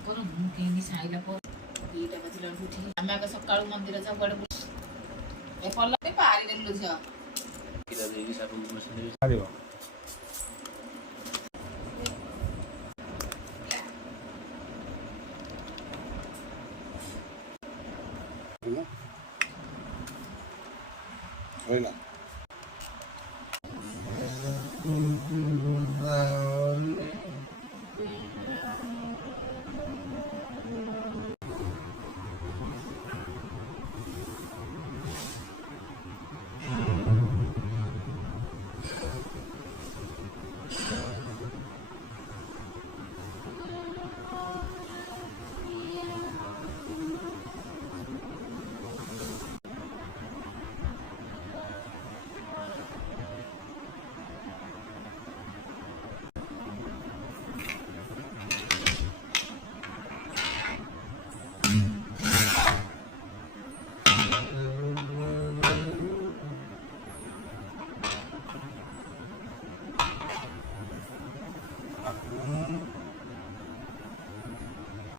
ମୁଁ କେମିତି ସାଇଲା ପରେ 2ଟା ବାଜିଲା ବେଳକୁ ଉଠିକି ଆମେ ଆଗ ସକାଳୁ ମନ୍ଦିର ଯାଉ କୁଆଡ଼େ ଏ ପଲ୍ଲବୀ ପାରିଦେଲୁ ଝିଅ ରହିଲା